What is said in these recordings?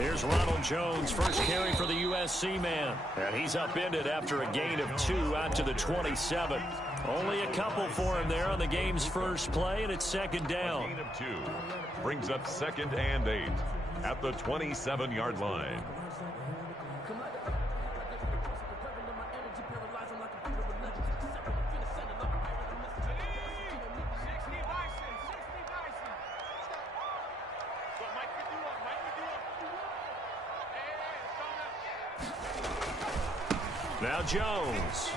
Here's Ronald Jones, first carry for the USC man. And he's upended after a gain of 2 out to the 27. Only a couple for him there on the game's first play, and it's second down. Gain of 2 brings up 2nd and 8 at the 27-yard line. Now Jones.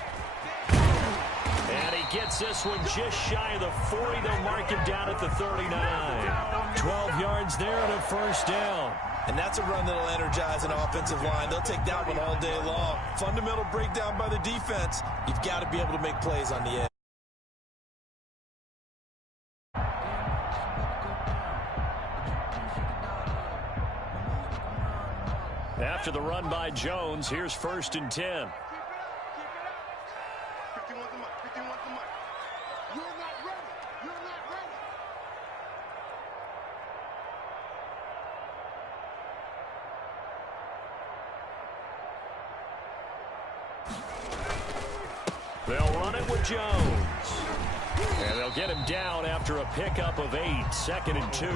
And he gets this one just shy of the 40. They'll mark him down at the 39. 12 yards there and a first down. And that's a run that'll energize an offensive line. They'll take that one all day long. Fundamental breakdown by the defense. You've got to be able to make plays on the edge. After the run by Jones, here's 1st and 10. They'll run it with Jones. And they'll get him down after a pickup of 8. 2nd and 2.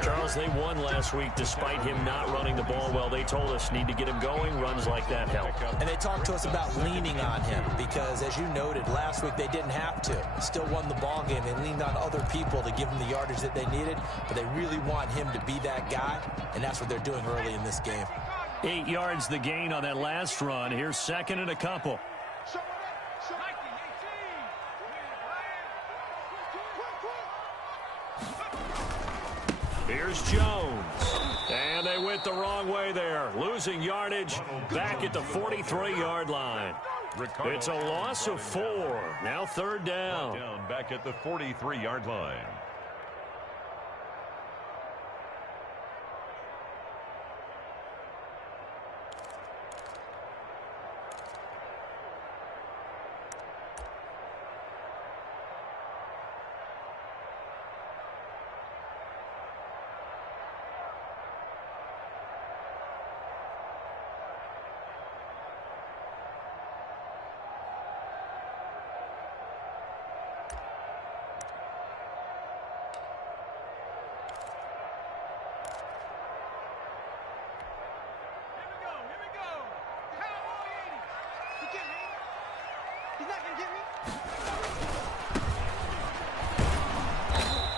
Charles, they won last week despite him not running the ball well. They told us need to get him going. Runs like that help. And they talked to us about leaning on him because, as you noted, last week they didn't have to. Still won the ball game. They leaned on other people to give them the yardage that they needed, but they really want him to be that guy, and that's what they're doing early in this game. 8 yards the gain on that last run. Here's 2nd and a couple. Here's Jones. And they went the wrong way there. Losing yardage back at the 43-yard line. It's a loss of 4. Now 3rd down. Back at the 43-yard line.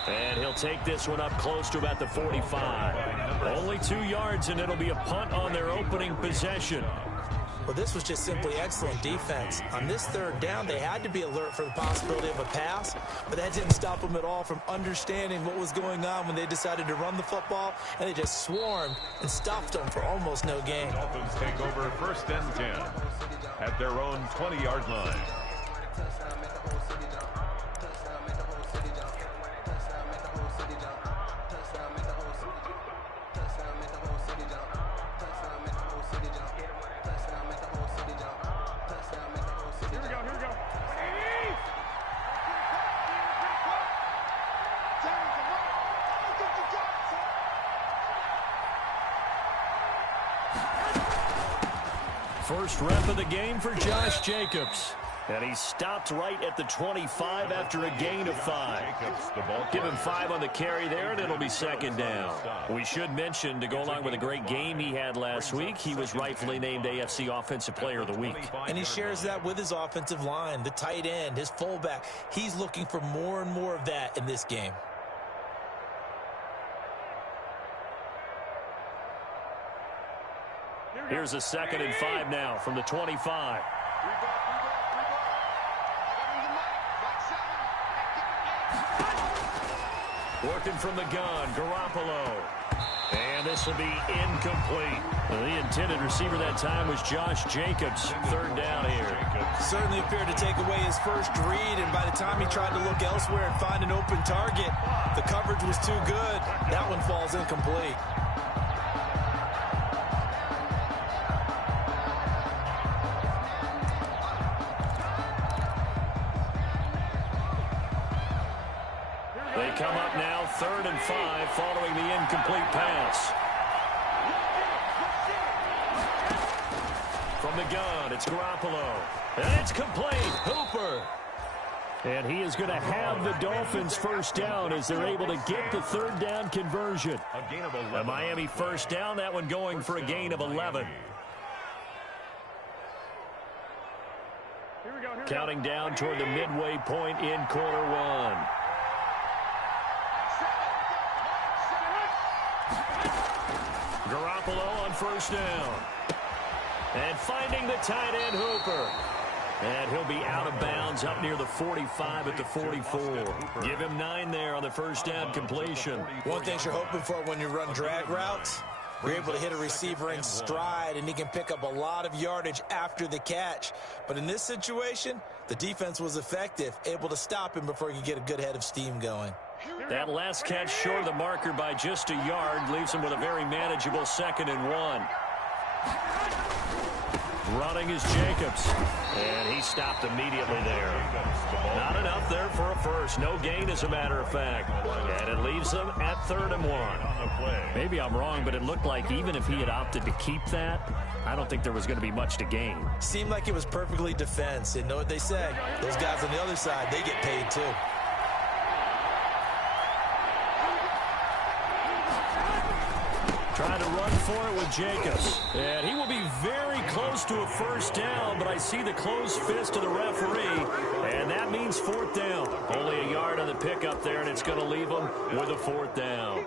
And he'll take this one up close to about the 45. Only 2 yards, and it'll be a punt on their opening possession. Well, this was just simply excellent defense. On this 3rd down, they had to be alert for the possibility of a pass, but that didn't stop them at all from understanding what was going on when they decided to run the football, and they just swarmed and stuffed them for almost no gain. Dolphins take over 1st and 10 at their own 20-yard line. First rep of the game for Josh Jacobs. And he stopped right at the 25 after a gain of 5. Give him 5 on the carry there, and it'll be 2nd down. We should mention, to go along with a great game he had last week, he was rightfully named AFC Offensive Player of the Week. And he shares that with his offensive line, the tight end, his fullback. He's looking for more and more of that in this game. Here's a 2nd and 5 now from the 25. Working from the gun, Garoppolo. And this will be incomplete. The intended receiver that time was Josh Jacobs. 3rd down here. Certainly appeared to take away his first read, and by the time he tried to look elsewhere and find an open target, the coverage was too good. That one falls incomplete. They come up now 3rd and 5 following the incomplete pass. From the gun, it's Garoppolo. And it's complete. Hooper. And he is going to have the Dolphins first down as they're able to get the third down conversion. A gain of 11. The Miami first down, that one going for a gain of 11. Counting down toward the midway point in quarter one. Garoppolo on first down. And finding the tight end, Hooper. And he'll be out of bounds up near the 45 at the 44. Give him 9 there on the first down completion. One thing you're hoping for when you run drag routes, you're able to hit a receiver in stride, and he can pick up a lot of yardage after the catch. But in this situation, the defense was effective, able to stop him before he could get a good head of steam going. That last catch short of the marker by just a yard leaves him with a very manageable 2nd and 1. Running is Jacobs, and he stopped immediately there. Not enough there for a first. No gain, as a matter of fact. And it leaves them at 3rd and 1. Maybe I'm wrong, but it looked like even if he had opted to keep that, I don't think there was going to be much to gain. Seemed like it was perfectly defense. And know what they say? Those guys on the other side, they get paid too. Trying to run for it with Jacobs. And he will be very close to a first down, but I see the closed fist of the referee, and that means 4th down. Only a yard on the pickup there, and it's going to leave him with a 4th down.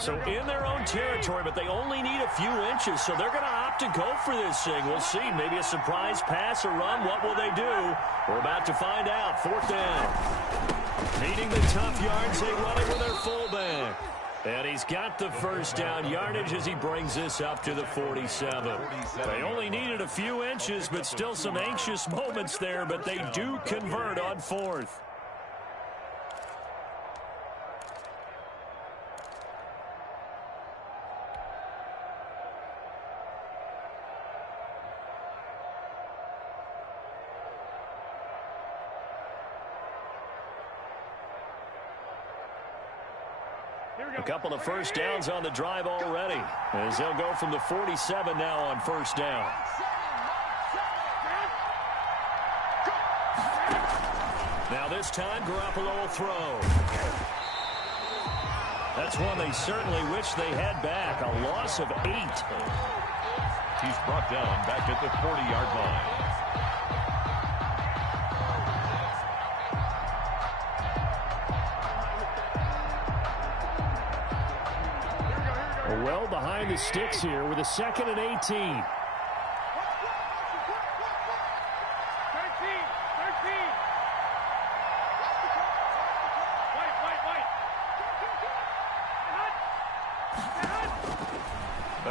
So in their own territory, but they only need a few inches, so they're going to opt to go for this thing. We'll see. Maybe a surprise pass or run. What will they do? We're about to find out. 4th down. Needing the tough yards, they run it with their fullback. And he's got the first down yardage as he brings this up to the 47. They only needed a few inches, but still some anxious moments there, but they do convert on 4th. A couple of first downs on the drive already, as they'll go from the 47 now on first down. Now this time, Garoppolo will throw. That's one they certainly wish they had back, a loss of 8. He's brought down back at the 40-yard line. Well behind the sticks here with a 2nd and 18. 13.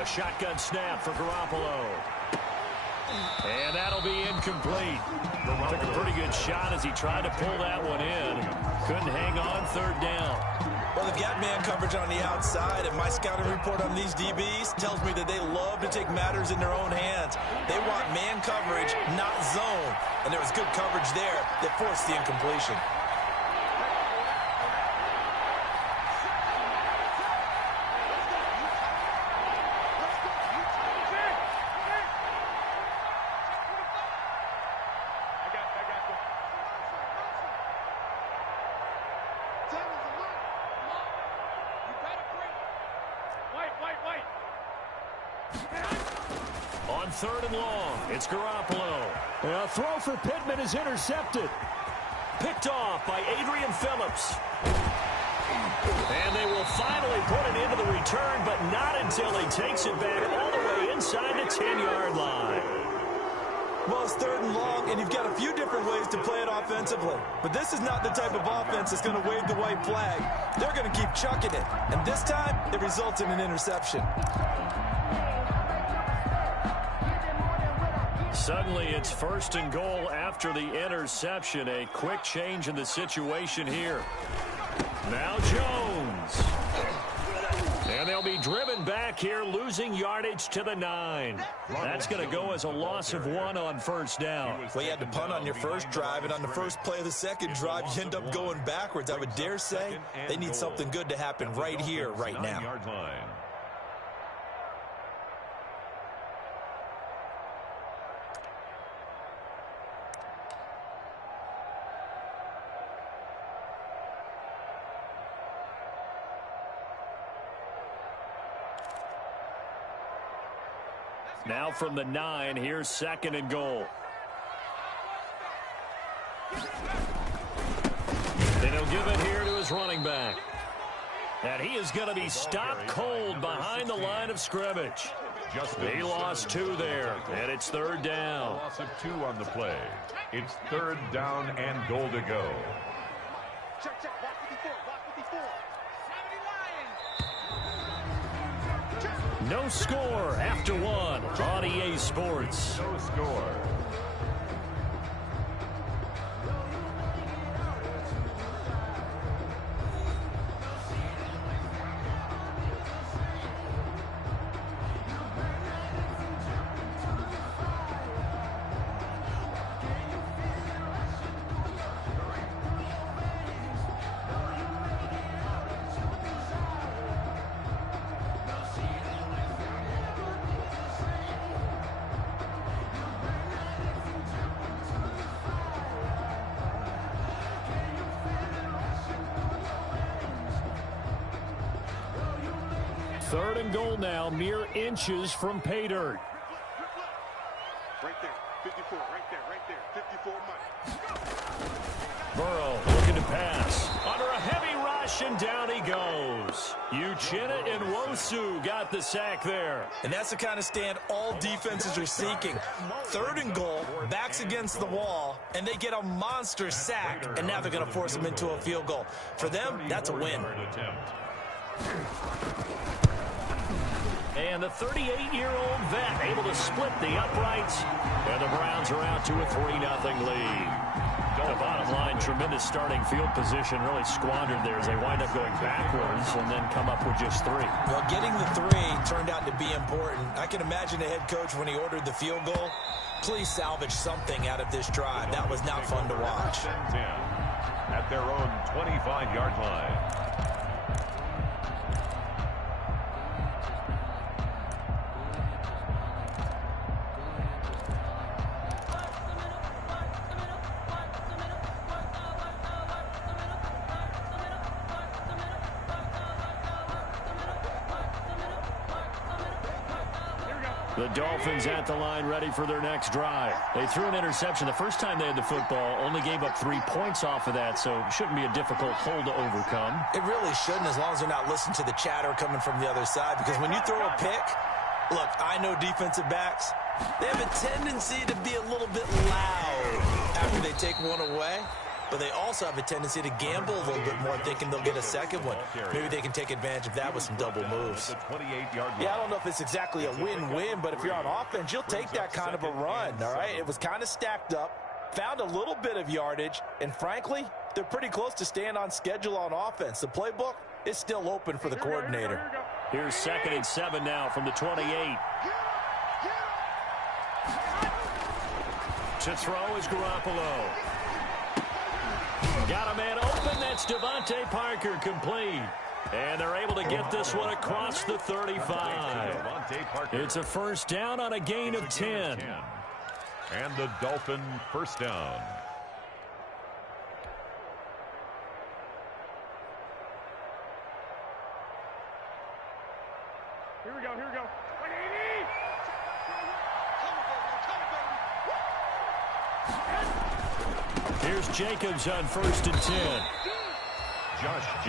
A shotgun snap for Garoppolo. And that'll be incomplete. Took a pretty good shot as he tried to pull that one in. Couldn't hang on 3rd down. Well, they've got man coverage on the outside, and my scouting report on these DBs tells me that they love to take matters in their own hands. They want man coverage, not zone. And there was good coverage there that forced the incompletion. On 3rd and long, it's Garoppolo. A throw for Pittman is intercepted. Picked off by Adrian Phillips. And they will finally put it into the return, but not until he takes it back all the way inside the 10-yard line. Well, it's 3rd and long, and you've got a few different ways to play it offensively. But this is not the type of offense that's going to wave the white flag. They're going to keep chucking it. And this time, it results in an interception. Suddenly, it's 1st and goal after the interception. A quick change in the situation here. Now Jones. And And they'll be driven back here, losing yardage to the 9. That's going to go as a loss of 1 on first down. Well, you had to punt on your first drive, and on the first play of the second drive, you end up going backwards. I would dare say they need something good to happen right here, right now. Now from the 9, here's 2nd and goal. And he'll give it here to his running back. And he is going to be stopped cold behind the line of scrimmage. He lost 2 there, and it's 3rd down. Loss of 2 on the play. It's 3rd down and goal to go. Check, block 54, block 54. No score after 1 on EA Sports. No score. Third and goal now, mere inches from pay dirt. Right there, 54, right there, 54 money. Burrow looking to pass. Under a heavy rush, and down he goes. Uchenna and Nwosu got the sack there. And that's the kind of stand all defenses are seeking. 3rd and goal, backs against the wall, and they get a monster sack, and now they're going to force them into a field goal. For them, that's a win. And the 38-year-old vet able to split the uprights. And the Browns are out to a 3-0 lead. The bottom line, tremendous starting field position, really squandered there as they wind up going backwards and then come up with just 3. Well, getting the 3 turned out to be important. I can imagine the head coach when he ordered the field goal. Please salvage something out of this drive. That was not fun to watch. At their own 25-yard line. The Dolphins at the line ready for their next drive. They threw an interception the first time they had the football, only gave up 3 points off of that, so it shouldn't be a difficult hole to overcome. It really shouldn't, as long as they're not listening to the chatter coming from the other side, because when you throw a pick, look, I know defensive backs, they have a tendency to be a little bit loud after they take one away. But they also have a tendency to gamble a little bit more, thinking they'll get a second one. Maybe they can take advantage of that with some double moves. Yeah, I don't know if it's exactly a win-win, but if you're on offense, you'll take that kind of a run, all right? It was kind of stacked up, found a little bit of yardage, and frankly, they're pretty close to staying on schedule on offense. The playbook is still open for the coordinator. Here's 2nd and 7 now from the 28. To throw is Garoppolo. Got a man open. That's Devontae Parker, complete. And they're able to get this one across the 35. It's a first down on a gain of 10. And the Dolphin first down. Here we go. Here's Jacobs on 1st and 10.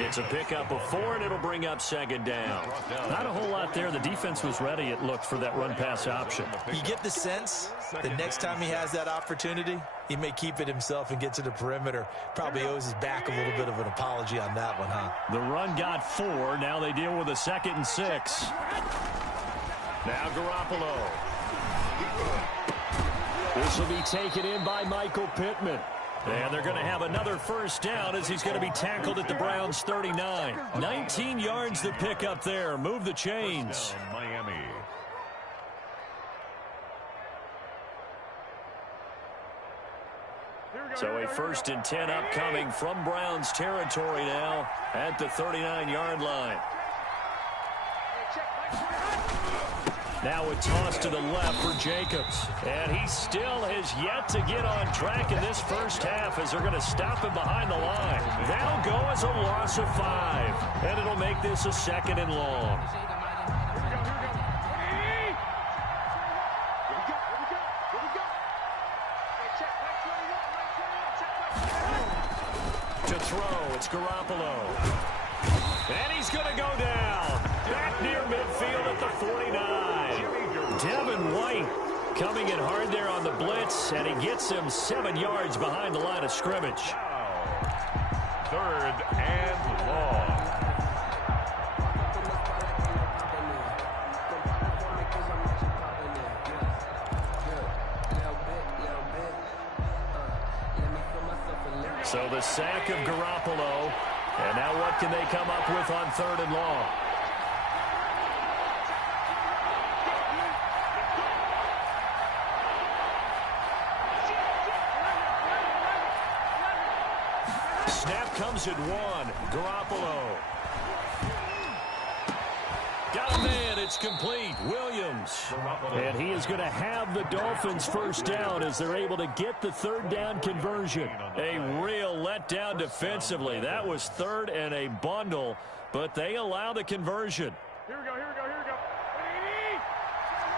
It's a pickup of 4, and it'll bring up 2nd down. Not a whole lot there. The defense was ready, it looked, for that run-pass option. You get the sense that next time he has that opportunity, he may keep it himself and get to the perimeter. Probably owes his back a little bit of an apology on that one, huh? The run got 4. Now they deal with a 2nd and 6. Now Garoppolo. This will be taken in by Michael Pittman. And they're going to have another first down as he's going to be tackled at the Browns' 39. 19 yards to pick up there. Move the chains. Miami. So a 1st and 10 upcoming from Browns territory now at the 39-yard line. Now a toss to the left for Jacobs. And he still has yet to get on track in this first half as they're going to stop him behind the line. That'll go as a loss of 5. And it'll make this a 2nd and long. To throw, it's Garoppolo. And he's going to go down. Back near midfield at the 49. Devin White coming in hard there on the blitz, and he gets him 7 yards behind the line of scrimmage. 3rd and long. So the sack of Garoppolo. And now what can they come up with on 3rd and long? Snap comes at 1. Garoppolo. Got a man. It's complete. Williams. And he is going to have the Dolphins first down as they're able to get the 3rd down conversion. A real letdown defensively. That was 3rd and a bundle, but they allow the conversion. Here we go, here we go, here we go.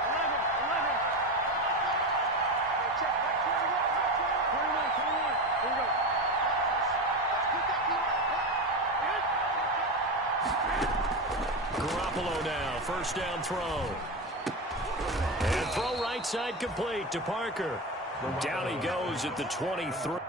11, 11. Check, right 21, 21. Here we go. Garoppolo now, 1st down throw. And throw right side complete to Parker. Down he goes at the 23.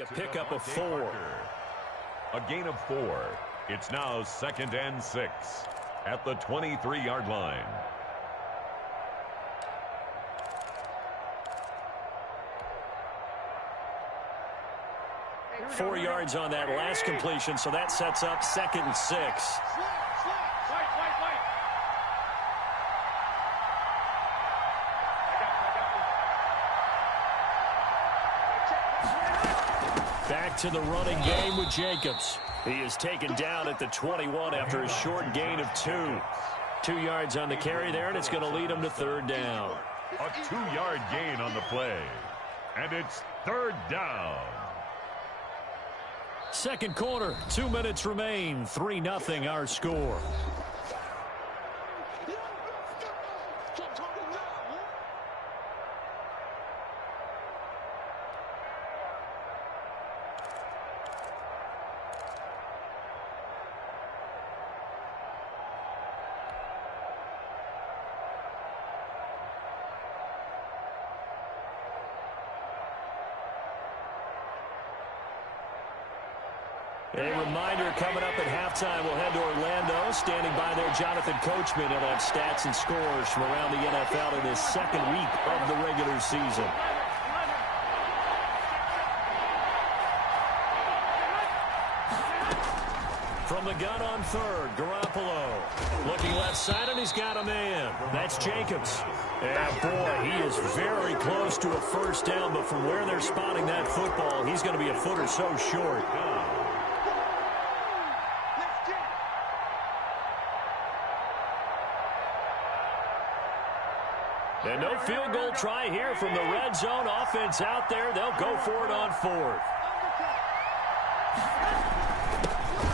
A pickup of 4. A gain of 4. It's now 2nd and 6 at the 23-yard line. Hey, 4 yards on that last completion, so that sets up 2nd and 6. Back to the running game with Jacobs. He is taken down at the 21 after a short gain of 2. 2 yards on the carry there, and it's going to lead him to 3rd down. A 2-yard gain on the play. And it's 3rd down. 2nd quarter, 2 minutes remain. 3-0 our score. A reminder coming up at halftime, we'll head to Orlando. Standing by there, Jonathan Coachman. He'll have stats and scores from around the NFL in this 2nd week of the regular season. From the gun on third, Garoppolo. Looking left side, and he's got a man. That's Jacobs. And, boy, he is very close to a first down, but from where they're spotting that football, he's going to be a foot or so short. And no field goal try here from the red zone. Offense out there. They'll go for it on fourth.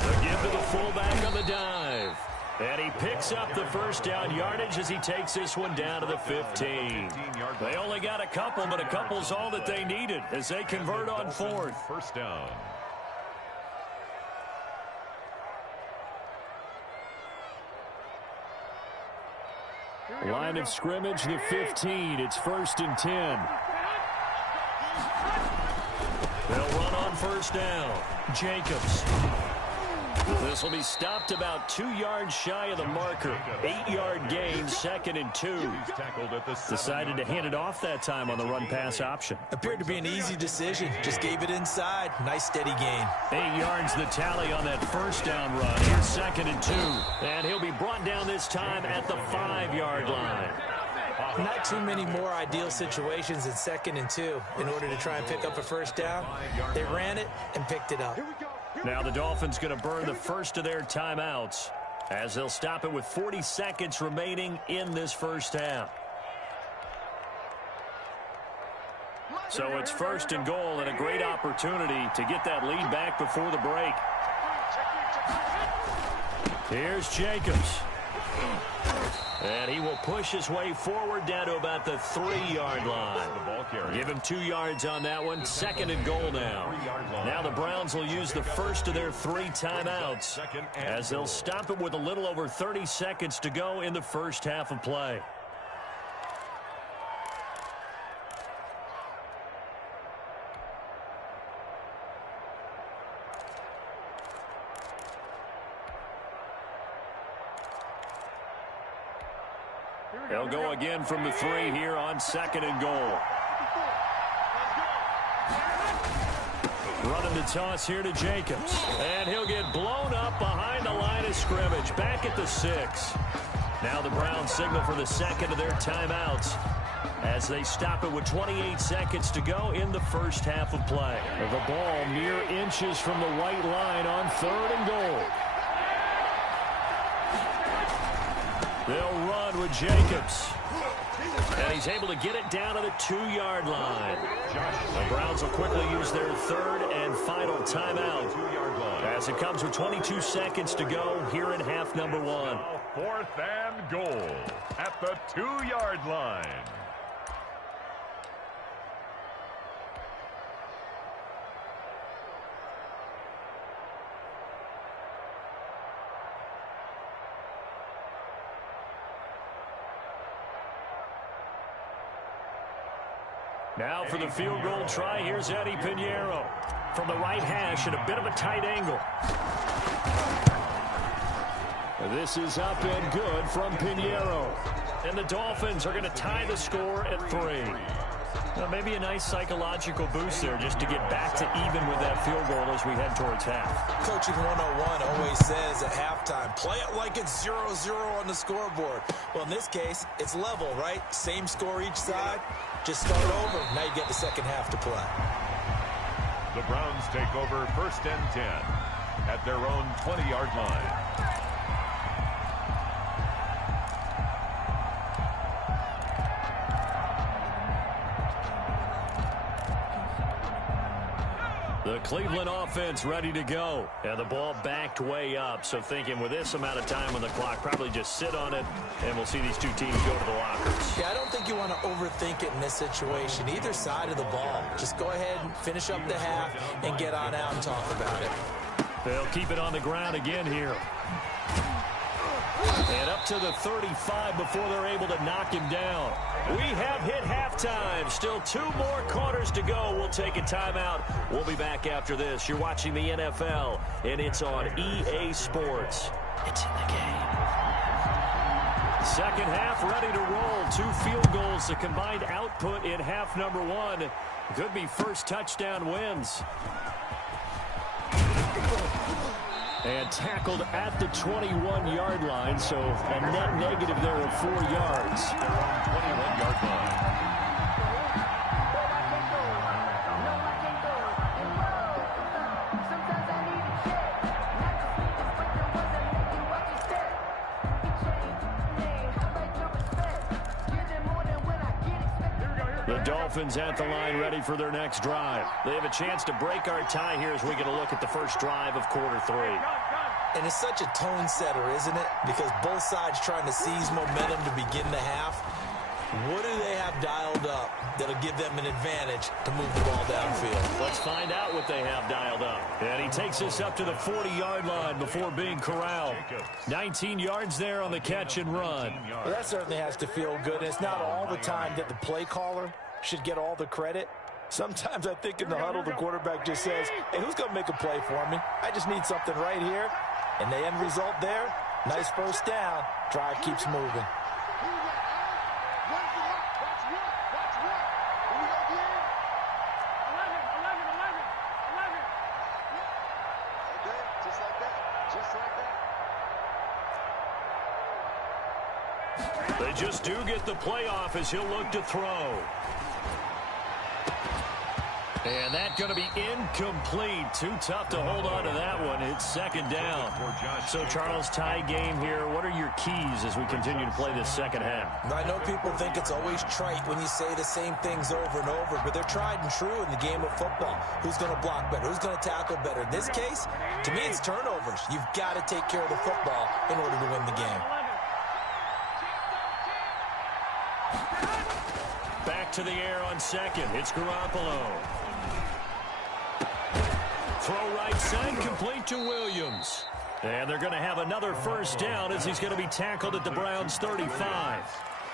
The give to the fullback on the dive. And he picks up the first down yardage as he takes this one down to the 15. They only got a couple, but a couple's all that they needed as they convert on fourth. First down. Line of scrimmage, the 15. It's 1st and 10. They'll run on first down. Jacobs. This will be stopped about 2 yards shy of the marker. 8-yard gain, 2nd and 2. Decided to hand it off that time on the run-pass option. Appeared to be an easy decision. Just gave it inside. Nice steady gain. 8 yards the tally on that first down run. Here's 2nd and 2. And he'll be brought down this time at the 5-yard line. Not too many more ideal situations in 2nd and 2 in order to try and pick up a first down. They ran it and picked it up. Now the Dolphins going to burn the first of their timeouts as they'll stop it with 40 seconds remaining in this first half. So it's 1st and goal and a great opportunity to get that lead back before the break. Here's Jacobs. And he will push his way forward down to about the 3-yard line. Give him 2 yards on that one. 2nd and goal now. Now the Browns will use the first of their 3 timeouts as they'll stop it with a little over 30 seconds to go in the first half of play. They'll go again from the 3 here on 2nd and goal. Running the toss here to Jacobs. And he'll get blown up behind the line of scrimmage. Back at the 6. Now the Browns signal for the 2nd of their timeouts as they stop it with 28 seconds to go in the first half of play. The ball mere inches from the white line on 3rd and goal. They'll run with Jacobs. And he's able to get it down to the 2-yard line. The Browns will quickly use their 3rd and final timeout as it comes with 22 seconds to go here in half number 1. 4th and goal at the 2-yard line. Now for the field goal try, here's Eddie Pinheiro from the right hash at a bit of a tight angle. This is up and good from Pinheiro. And the Dolphins are going to tie the score at 3. Well, maybe a nice psychological boost there just to get back to even with that field goal as we head towards half. Coaching 101 always says at halftime, play it like it's 0-0 on the scoreboard. Well, in this case, it's level, right? Same score each side. Just start over. Now you get the second half to play. The Browns take over 1st and 10 at their own 20-yard line. The Cleveland offense ready to go. And the ball backed way up. So thinking with this amount of time on the clock, probably just sit on it, and we'll see these two teams go to the lockers. Yeah, I don't think you want to overthink it in this situation. Either side of the ball. Just go ahead and finish up the half and get on out and talk about it. They'll keep it on the ground again here. And up to the 35 before they're able to knock him down. We have hit halftime. Still 2 more quarters to go. We'll take a timeout. We'll be back after this. You're watching the NFL, and it's on EA Sports. It's in the game. Second half ready to roll. 2 field goals. The combined output in half number 1. Could be first touchdown wins. And tackled at the 21-yard line, so a net negative there of 4 yards. Their own 21-yard line. The Dolphins at the line ready for their next drive. They have a chance to break our tie here as we get a look at the first drive of quarter 3. And it's such a tone setter, isn't it? Because both sides trying to seize momentum to begin the half. What do they have dialed up that'll give them an advantage to move the ball downfield? Let's find out what they have dialed up. And he takes us up to the 40-yard line before being corralled. 19 yards there on the catch and run. Well, that certainly has to feel good. It's not all the time that the play caller should get all the credit. Sometimes I think in the huddle, the quarterback just says, hey, who's going to make a play for me? I just need something right here. And the end result there, nice first down. Drive keeps moving. They just do get the playoff as he'll look to throw. And that's going to be incomplete. Too tough to hold on to that one. It's second down. So, Charles, tie game here. What are your keys as we continue to play this second half? I know people think it's always trite when you say the same things over and over, but they're tried and true in the game of football. Who's going to block better? Who's going to tackle better? In this case, to me, it's turnovers. You've got to take care of the football in order to win the game. Back to the air on second. It's Garoppolo. Throw right side, complete to Williams. And they're going to have another first down as he's going to be tackled at the Browns' 35.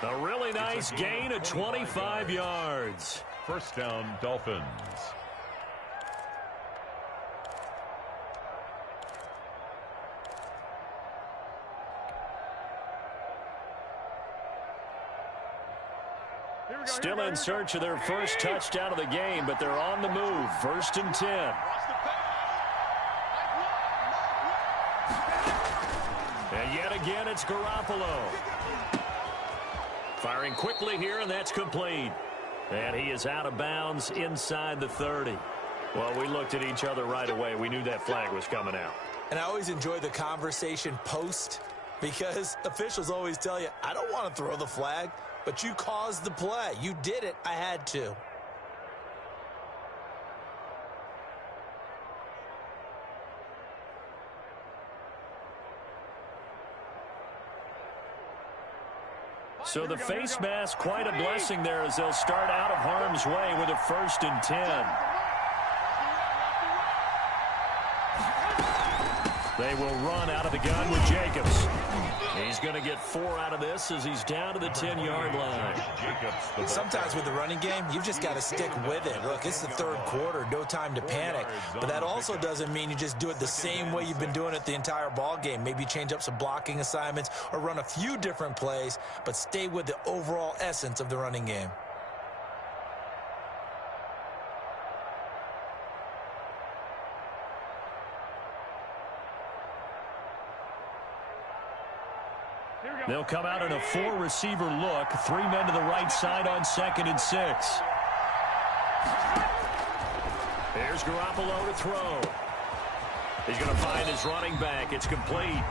A really nice gain of 25 yards. First down, Dolphins. Still in search of their first touchdown of the game, but they're on the move. First and 10. And yet again, it's Garoppolo. Firing quickly here, and that's complete. And he is out of bounds inside the 30. Well, we looked at each other right away. We knew that flag was coming out. And I always enjoy the conversation post because officials always tell you, I don't want to throw the flag, but you caused the play. You did it. I had to. So the face mask, quite a blessing there as they'll start out of harm's way with a first and 10. They will run out of the gun with Jacobs. He's going to get 4 out of this as he's down to the 10-yard line. Sometimes with the running game, you've just got to stick with it. Look, it's the third quarter, no time to panic. But that also doesn't mean you just do it the same way you've been doing it the entire ball game. Maybe change up some blocking assignments or run a few different plays, but stay with the overall essence of the running game. They'll come out in a 4-receiver look. 3 men to the right side on second and 6. Here's Garoppolo to throw. He's going to find his running back. It's complete.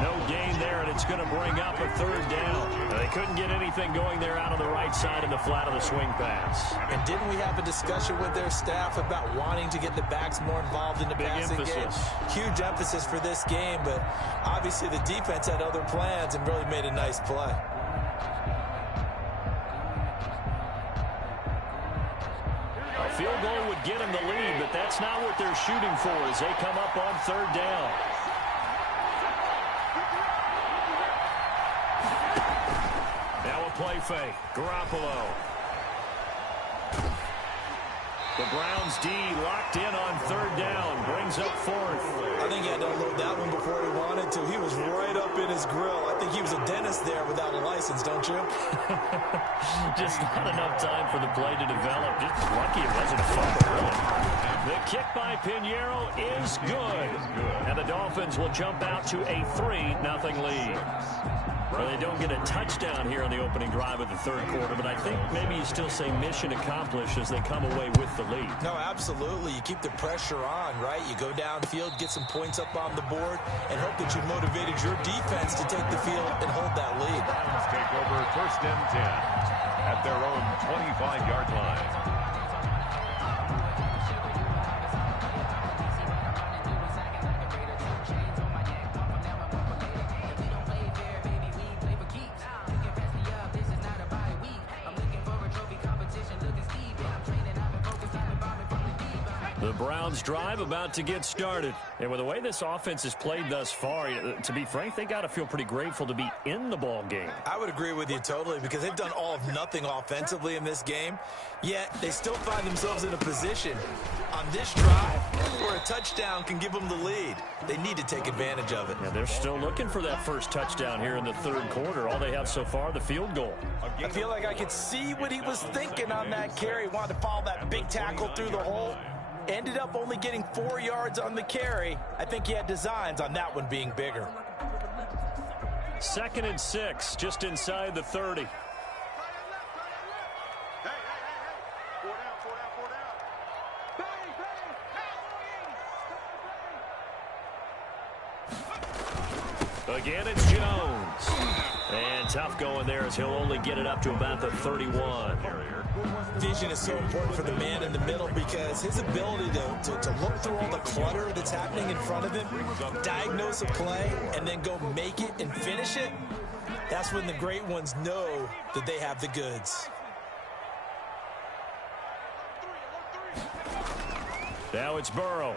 No gain there, and it's going to bring up a third down. They couldn't get anything going there out on the right side in the flat of the swing pass. And didn't we have a discussion with their staff about wanting to get the backs more involved in the passing game? Huge emphasis for this game, but obviously the defense had other plans and really made a nice play. A field goal would get them the lead, but that's not what they're shooting for as they come up on third down. Now a play fake. Garoppolo. The Browns D locked in on third down. Brings up fourth. I think he had to unload that one before he wanted to. He was right up in his grill. I think he was a dentist there without a license, don't you? Just not enough time for the play to develop. Just lucky it wasn't a fumble, really. The kick by Pinheiro is good. And the Dolphins will jump out to a 3-0 lead. Well, they don't get a touchdown here on the opening drive of the third quarter, but I think maybe you still say mission accomplished as they come away with the lead. No, absolutely. You keep the pressure on, right? You go downfield, get some points up on the board, and hope that you motivated your defense to take the field and hold that lead. Browns take over first and 10 at their own 25-yard line. The Browns drive about to get started. And with the way this offense has played thus far, to be frank, they got to feel pretty grateful to be in the ball game. I would agree with you totally because they've done all of nothing offensively in this game, yet they still find themselves in a position on this drive where a touchdown can give them the lead. They need to take advantage of it. Yeah, they're still looking for that first touchdown here in the third quarter. All they have so far, the field goal. I feel like I could see what he was thinking on that carry. Wanted to follow that big tackle through the hole. Ended up only getting 4 yards on the carry. I think he had designs on that one being bigger. 2nd and 6, just inside the 30. Again, it's Jones. And tough going there as he'll only get it up to about the 31. Vision is so important for the man in the middle because his ability to look through all the clutter that's happening in front of him, diagnose a play, and then go make it and finish it, that's when the great ones know that they have the goods. Now it's Burrow.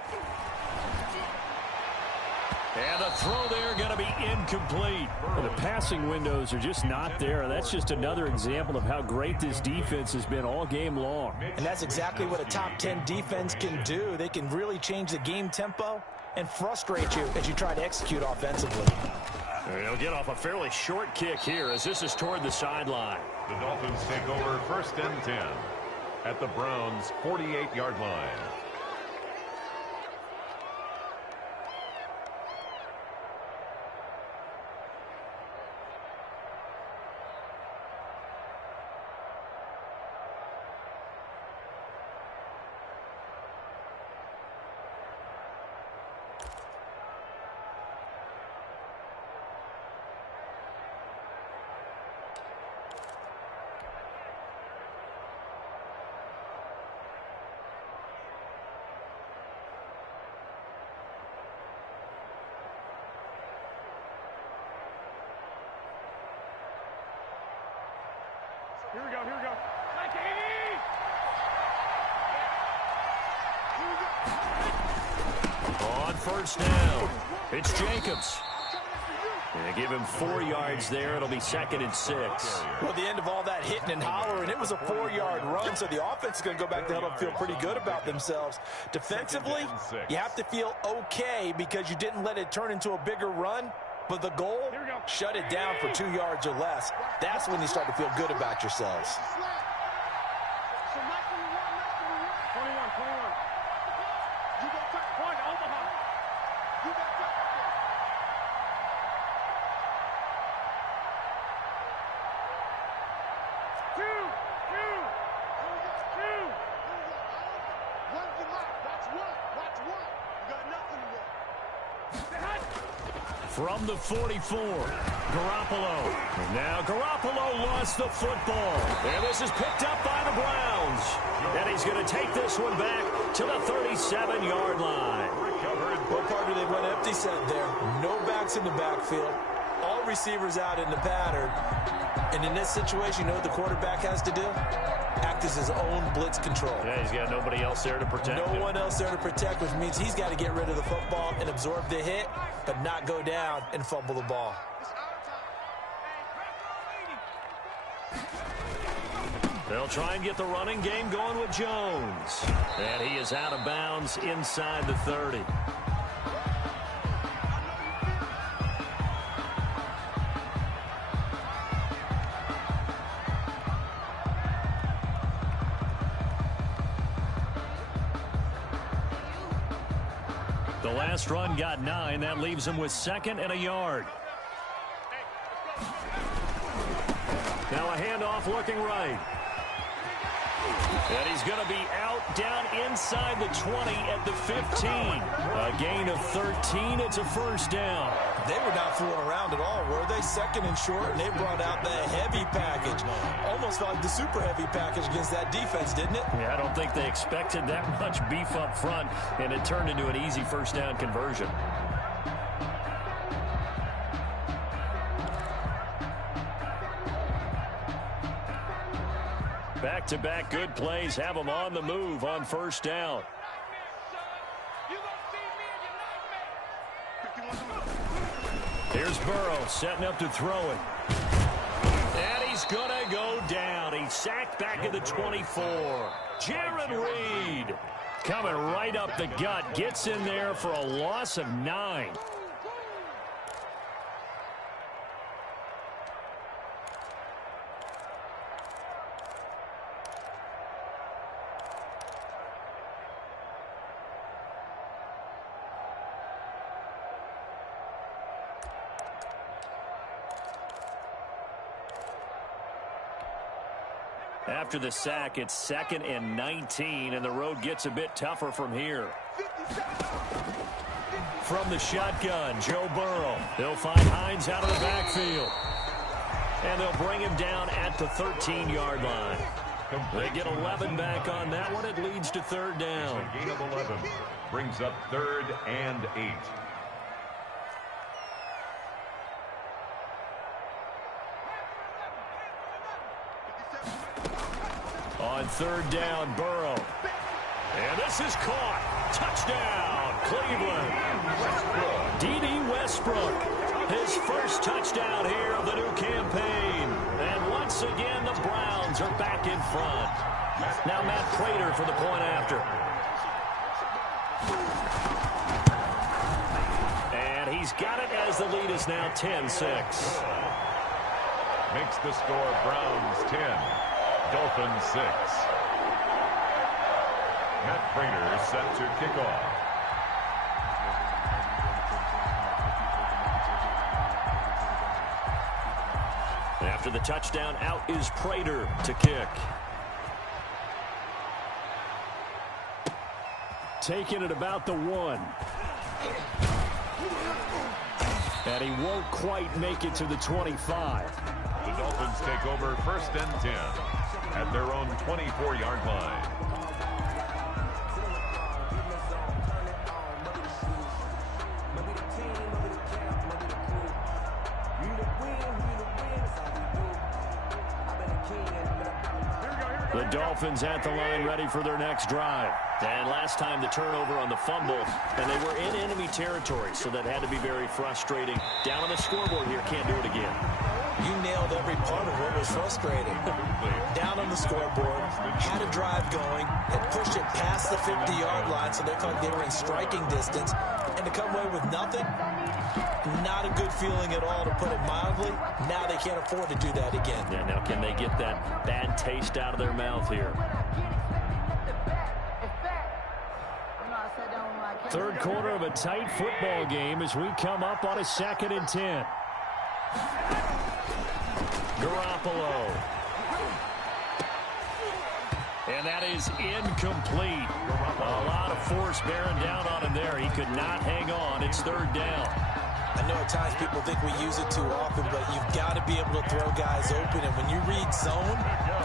And the throw there going to be incomplete. Well, the passing windows are just not there. That's just another example of how great this defense has been all game long. And that's exactly what a top 10 defense can do. They can really change the game tempo and frustrate you as you try to execute offensively. They'll get off a fairly short kick here as this is toward the sideline. The Dolphins take over first and 10 at the Browns' 48-yard line. Here we go, here we go. On first down, it's Jacobs. They give him 4 yards there. It'll be 2nd and 6. Well, at the end of all that hitting and hollering, it was a 4-yard run, so the offense is going to go back to huddle and feel pretty good about themselves. Defensively, you have to feel okay because you didn't let it turn into a bigger run. But the goal, shut it down for 2 yards or less. That's when you start to feel good about yourselves. 21. You go touch one, Omaha. You got touch. Two. One's the mark. Watch one. You got nothing to work. From the 44, Garoppolo. Now Garoppolo lost the football. And this is picked up by the Browns. And he's going to take this one back to the 37-yard line. What part do they run empty set there? No backs in the backfield. All receivers out in the pattern. And in this situation, you know what the quarterback has to do? Act as his own blitz control. Yeah, he's got nobody else there to protect him. No one else there to protect, which means he's got to get rid of the football and absorb the hit, but not go down and fumble the ball. They'll try and get the running game going with Jones. And he is out of bounds inside the 30. The last run got 9. That leaves him with 2nd and a yard. Now a handoff looking right. And he's going to be out down inside the 20 at the 15. A gain of 13. It's a first down. They were not fooling around at all, were they? 2nd and short, and they brought out the heavy package. Almost like the super heavy package against that defense, didn't it? Yeah, I don't think they expected that much beef up front, and it turned into an easy first down conversion. Back-to-back good plays have them on the move on first down. Here's Burrow setting up to throw it. And he's going to go down. He's sacked back at the 24. Jaron Reed coming right up the gut. Gets in there for a loss of 9. After the sack, it's 2nd and 19, and the road gets a bit tougher from here. From the shotgun, Joe Burrow. They'll find Hines out of the backfield. And they'll bring him down at the 13-yard line. They get 11 back on that one. It leads to 3rd down. A gain of 11 brings up 3rd and 8. On 3rd down, Burrow. And this is caught. Touchdown, Cleveland. D.D. Westbrook, his first touchdown here of the new campaign. And once again, the Browns are back in front. Now Matt Prater for the point after. And he's got it as the lead is now 10-6. Makes the score Browns 10. Dolphins 6. Matt Prater set to kick off. After the touchdown, out is Prater to kick. Taking it about the 1. And he won't quite make it to the 25. The Dolphins take over 1st and 10 at their own 24-yard line. The Dolphins at the line ready for their next drive. And last time the turnover on the fumble, and they were in enemy territory, so that had to be very frustrating. Down on the scoreboard here, can't do it again. You nailed every part of what was frustrating. Down on the scoreboard, had a drive going, and pushed it past the 50-yard line so they thought they were in striking distance. And to come away with nothing, not a good feeling at all, to put it mildly. Now they can't afford to do that again. Yeah, now can they get that bad taste out of their mouth here? Third quarter of a tight football game as we come up on a 2nd and 10. Garoppolo. And that is incomplete. A lot of force bearing down on him there. He could not hang on. It's 3rd down. I know at times people think we use it too often, but you've got to be able to throw guys open. And when you read zone,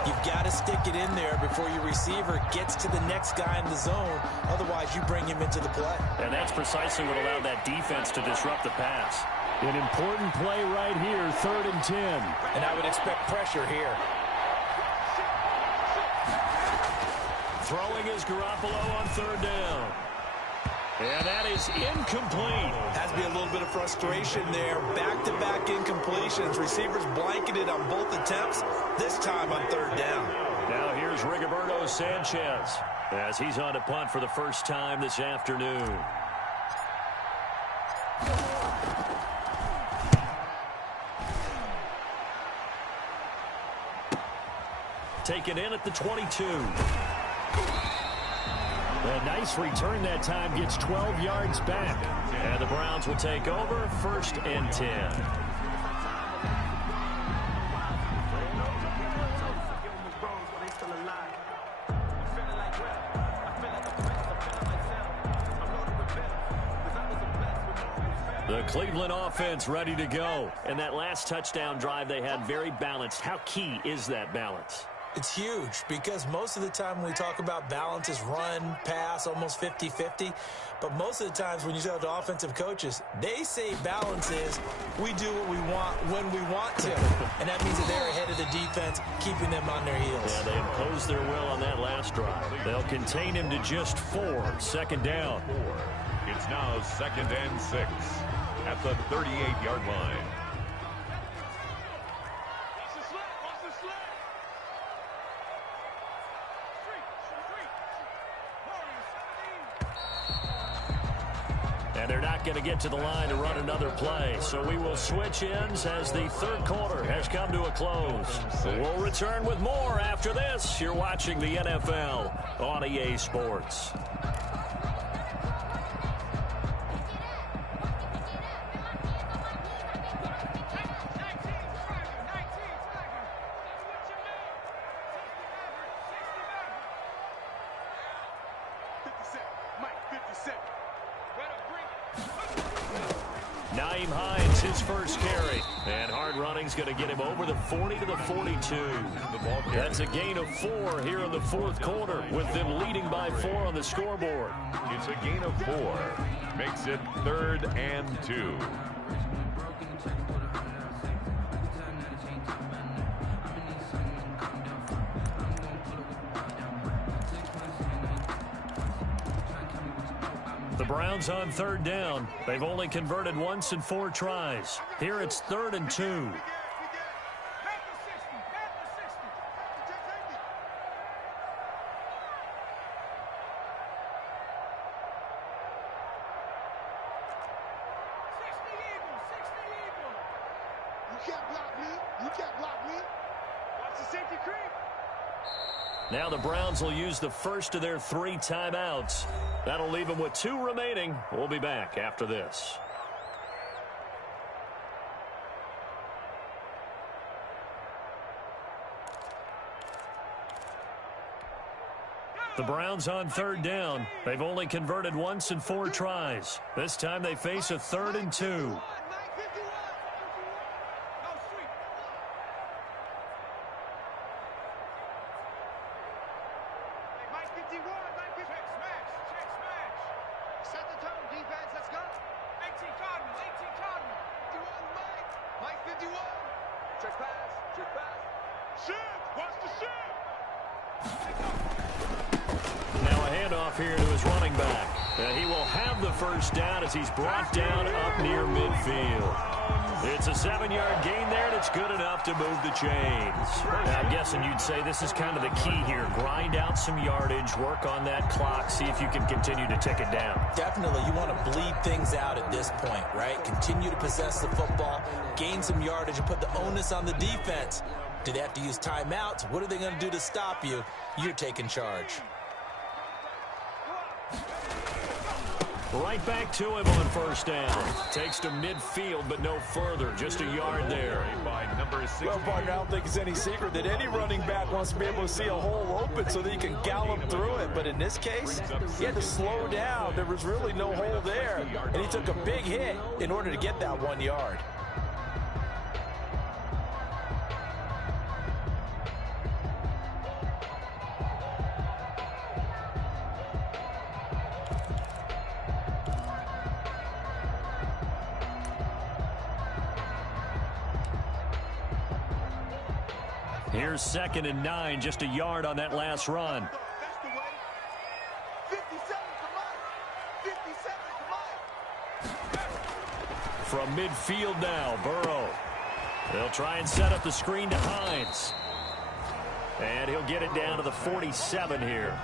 you've got to stick it in there before your receiver gets to the next guy in the zone. Otherwise, you bring him into the play. And that's precisely what allowed that defense to disrupt the pass. An important play right here, 3rd and 10. And I would expect pressure here. Throwing is Garoppolo on 3rd down. And that is incomplete. Has to be a little bit of frustration there. Back-to-back incompletions. Receivers blanketed on both attempts, this time on 3rd down. Now here's Rigoberto Sanchez as he's on to punt for the first time this afternoon. Taken in at the 22. A nice return that time, gets 12 yards back. And the Browns will take over, 1st and 10. The Cleveland offense ready to go. And that last touchdown drive they had very balanced. How key is that balance? It's huge because most of the time when we talk about balance is run, pass, almost 50-50. But most of the times when you talk to offensive coaches, they say balance is we do what we want when we want to. And that means that they're ahead of the defense, keeping them on their heels. Yeah, they imposed their will on that last drive. They'll contain him to just 4. 2nd down. It's now 2nd and 6 at the 38-yard line. And they're not going to get to the line to run another play. So we will switch ends as the 3rd quarter has come to a close. We'll return with more after this. You're watching the NFL on EA Sports. His first carry, and hard running's going to get him over the 40 to the 42. That's a gain of 4 here in the 4th quarter, with them leading by 4 on the scoreboard. It's a gain of 4, makes it 3rd and 2. The Browns on 3rd down. They've only converted once in 4 tries. Here it's 3rd and 2. Now the Browns will use the first of their 3 timeouts. That'll leave them with 2 remaining. We'll be back after this. The Browns on 3rd down. They've only converted once in 4 tries. This time they face a 3rd and 2. Here to his running back. And he will have the first down as he's brought down up near midfield. It's a 7-yard gain there, and it's good enough to move the chains. Now, I'm guessing you'd say this is kind of the key here. Grind out some yardage, work on that clock, see if you can continue to tick it down. Definitely. You want to bleed things out at this point, right? Continue to possess the football, gain some yardage, and put the onus on the defense. Do they have to use timeouts? What are they going to do to stop you? You're taking charge. Right back to him on 1st down. Takes to midfield, but no further. Just a yard there. Well, partner, I don't think it's any secret that any running back wants to be able to see a hole open so that he can gallop through it. But in this case, he had to slow down. There was really no hole there, and he took a big hit in order to get that 1 yard. Here's 2nd and 9, just a yard on that last run. From midfield now, Burrow. They'll try and set up the screen to Hines. And he'll get it down to the 47 here.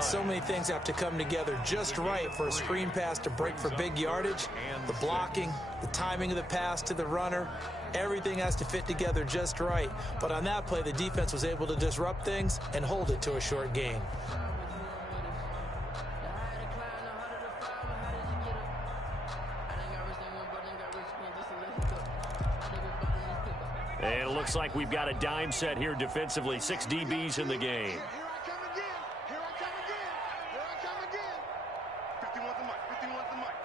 So many things have to come together just right for a screen pass to break for big yardage. The blocking, the timing of the pass to the runner, everything has to fit together just right. But on that play, the defense was able to disrupt things and hold it to a short gain. And it looks like we've got a dime set here defensively. 6 DBs in the game. Here I come again. Here I come again. Here I come again. 51's the mic. 51's the mic.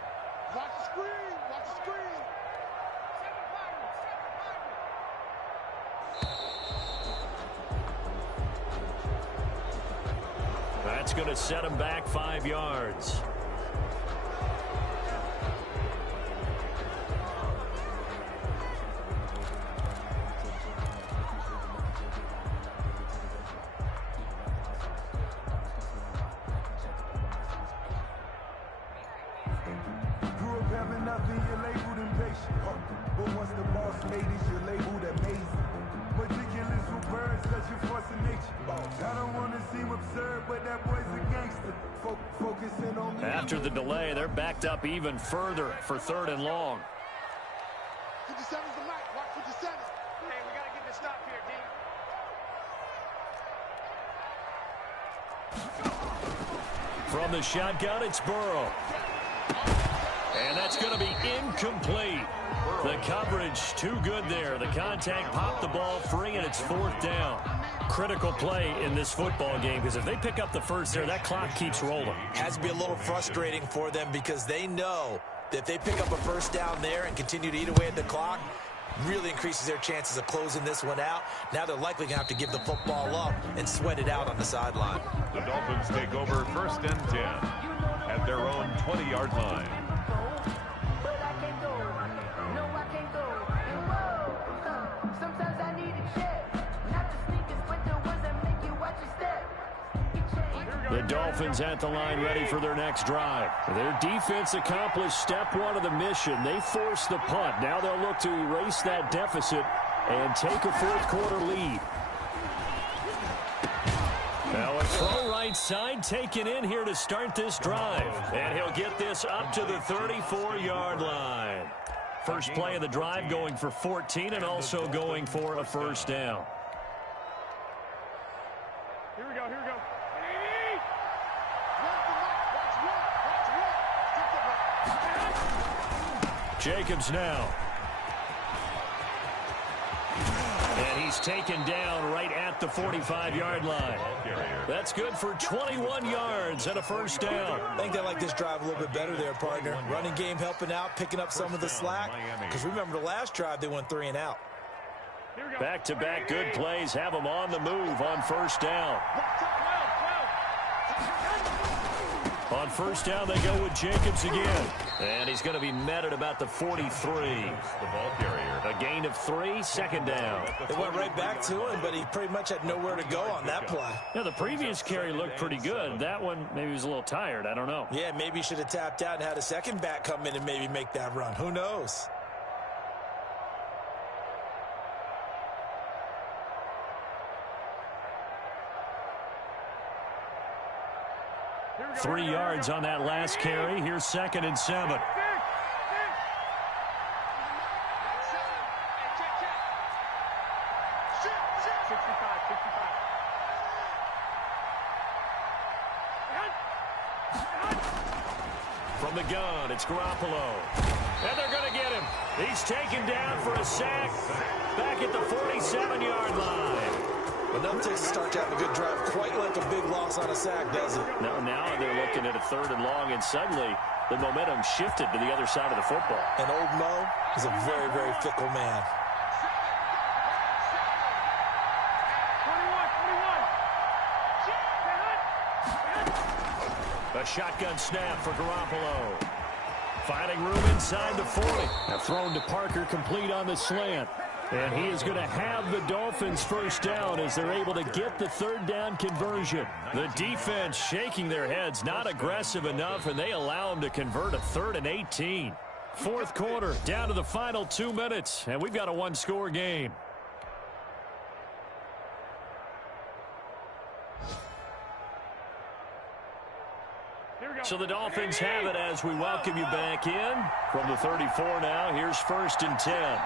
Watch the screen. Watch the screen. That's going to set him back 5 yards. After the delay, they're backed up even further for 3rd and long. 57's the mic. Watch 57. Hey, we got to get this stop here, D. From the shotgun, it's Burrow. And that's going to be incomplete. The coverage too good there. The contact popped the ball free, and it's 4th down. Critical play in this football game, because if they pick up the first there, that clock keeps rolling. Has to be a little frustrating for them because they know that if they pick up a first down there and continue to eat away at the clock, really increases their chances of closing this one out. Now they're likely going to have to give the football up and sweat it out on the sideline. The Dolphins take over 1st and 10 at their own 20-yard line. The Dolphins at the line ready for their next drive. Their defense accomplished step 1 of the mission. They forced the punt. Now they'll look to erase that deficit and take a 4th quarter lead. Now a throw right side taken in here to start this drive. And he'll get this up to the 34-yard line. First play of the drive going for 14 and also going for a first down. Here we go. Here we go. Jacobs now. And he's taken down right at the 45-yard line. That's good for 21 yards and a first down. I think they like this drive a little bit better there, partner. Running game helping out, picking up some of the slack. Because remember the last drive, they went 3 and out. Back-to-back good plays have them on the move on first down. On first down, they go with Jacobs again. And he's going to be met at about the 43. The ball carrier. A gain of 3, 2nd down. They went right back to him, but he pretty much had nowhere to go on that play. Yeah, the previous carry looked pretty good. That one, maybe he was a little tired. I don't know. Yeah, maybe he should have tapped out and had a second back come in and maybe make that run. Who knows? Three yards on that last carry. Here's 2nd and 7. From the gun, it's Garoppolo. And they're going to get him. He's taken down for a sack back at the 47-yard line. But nothing takes a start to have a good drive quite like a big loss on a sack, does it? No, now they're looking at a 3rd and long, and suddenly the momentum shifted to the other side of the football. And old Mo is a very, very fickle man. 21. A shotgun snap for Garoppolo. Finding room inside the 40. Now thrown to Parker, complete on the slant. And he is going to have the Dolphins first down as they're able to get the 3rd down conversion. The defense shaking their heads, not aggressive enough, and they allow them to convert a 3rd and 18. 4th quarter, down to the final 2 minutes, and we've got a 1-score game. So the Dolphins have it as we welcome you back in. From the 34 now, here's 1st and 10.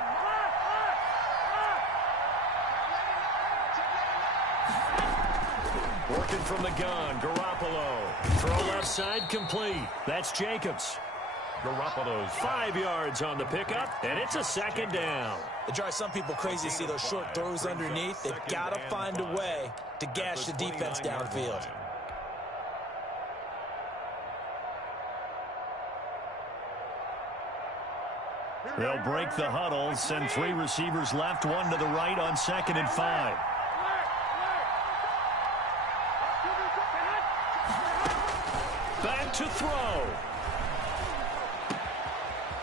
Working from the gun, Garoppolo. Throw left side complete. That's Jacobs. Garoppolo's 5 yards on the pickup, and it's a 2nd down. It drives some people crazy to see those short throws underneath. They've got to find a way to gash the defense downfield. They'll break the huddle, send 3 receivers left, 1 to the right on 2nd and 5. Back to throw.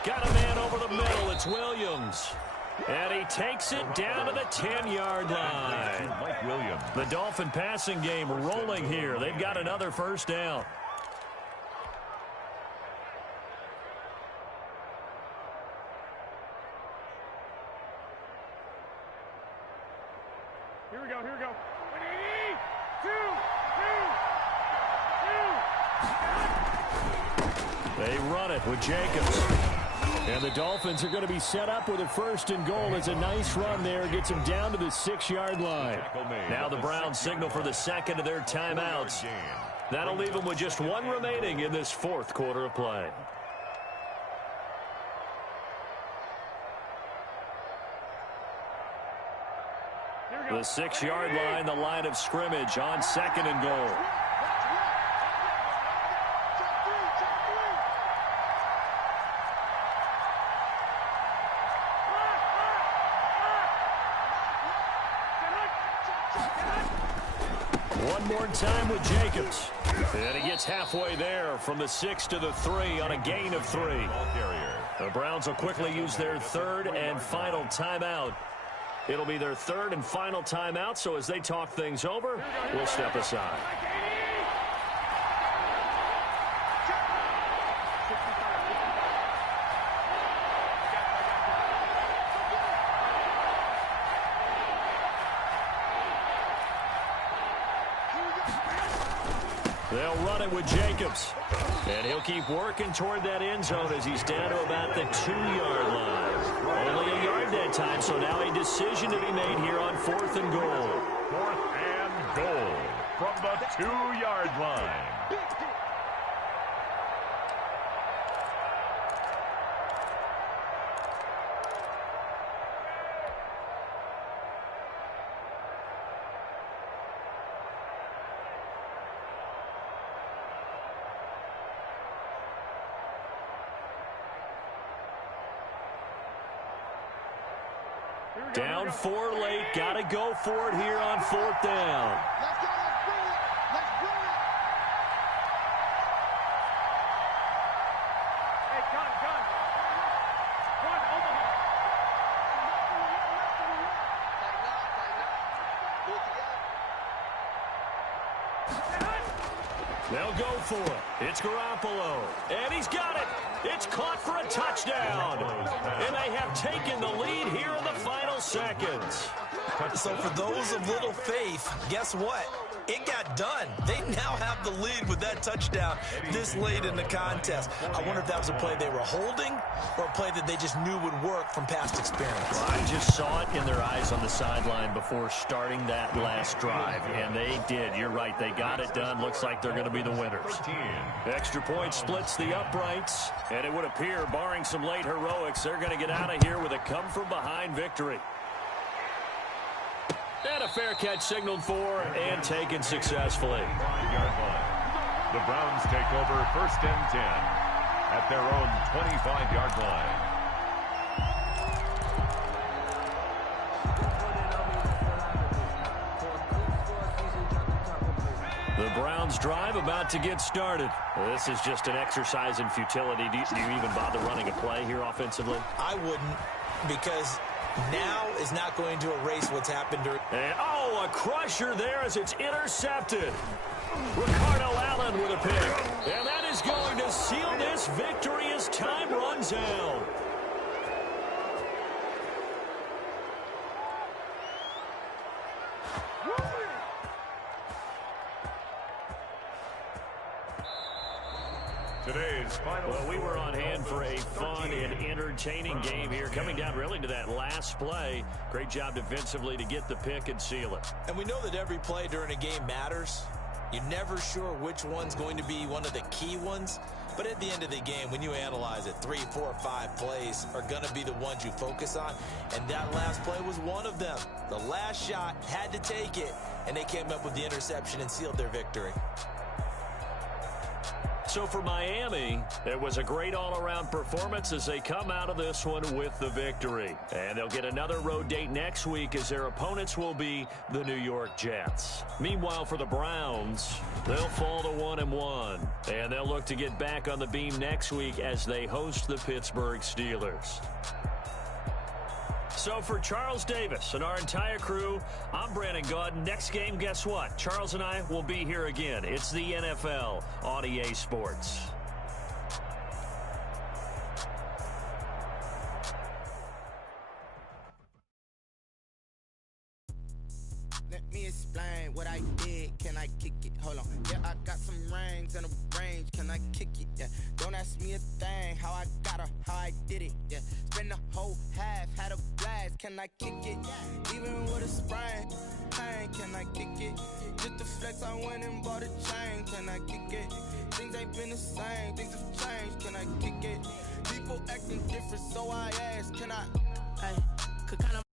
Got a man over the middle. It's Williams. And he takes it down to the 10-yard line. Mike Williams. The Dolphin passing game rolling here. They've got another 1st down. Here we go, here we go. 2, 2, 2. They run it with Jacobs. And the Dolphins are going to be set up with a 1st and goal. As a nice run there gets them down to the 6-yard line. Now the Browns signal for the 2nd of their timeouts. That'll leave them with just 1 remaining in this 4th quarter of play. The 6-yard line, the line of scrimmage on 2nd and goal. One more time with Jacobs. And he gets halfway there from the 6 to the 3 on a gain of 3. The Browns will quickly use their 3rd and final timeout. It'll be their 3rd and final timeout, so as they talk things over, we'll step aside. They'll run it with Jacobs. And he'll keep working toward that end zone as he's down to about the 2-yard line. Only a yard that time, so now a decision to be made here on 4th and goal. 4th and goal from the 2-yard line. Down 4 late. Got to go for it here on 4th down. Let's go, let's bring it. Let's bring it. Hey, gun. One, Omaha. They'll go for it. It's Garoppolo. And he's got it. It's caught for a touchdown. And they have taken the lead here in the final seconds. So for those of little faith, guess what? It got done. They now have the lead with that touchdown this late in the contest. I wonder if that was a play they were holding or a play that they just knew would work from past experience. Well, I just saw it in their eyes on the sideline before starting that last drive, and they did. You're right. They got it done. Looks like they're going to be the winners. Extra point splits the uprights, and it would appear, barring some late heroics, they're going to get out of here with a come-from-behind victory. And a fair catch signaled for and taken successfully. 5-yard line. The Browns take over 1st and 10 at their own 25-yard line. The Browns drive about to get started. This is just an exercise in futility. Do you even bother running a play here offensively? I wouldn't, because now is not going to erase what's happened during. And, a crusher there as it's intercepted. Ricardo Allen with a pick. And that is going to seal this victory as time runs out. Today's final. Well, we were on hand for a fun and entertaining game here, coming down really to that last play. Great job defensively to get the pick and seal it. And we know that every play during a game matters. You're never sure which one's going to be one of the key ones. But at the end of the game, when you analyze it, 3, 4, 5 plays are going to be the ones you focus on. And that last play was one of them. The last shot had to take it, and they came up with the interception and sealed their victory. So for Miami, it was a great all-around performance as they come out of this one with the victory. And they'll get another road date next week as their opponents will be the New York Jets. Meanwhile, for the Browns, they'll fall to 1-1. And they'll look to get back on the beam next week as they host the Pittsburgh Steelers. So for Charles Davis and our entire crew, I'm Brandon Gaudin. Next game, guess what? Charles and I will be here again. It's the NFL on EA Sports. Let me explain what I did. Can I kick it? Hold on. Yeah, I got some rings and a range. Can I kick it? Yeah. Don't ask me a thing. How I got her, how I did it. Yeah. Spend the whole half, had a blast. Can I kick it? Even with a sprain. Pain, can I kick it? Just the flex, I went and bought a chain. Can I kick it? Things ain't been the same. Things have changed. Can I kick it? People acting different, so I ask. Can I? Hey, could kind of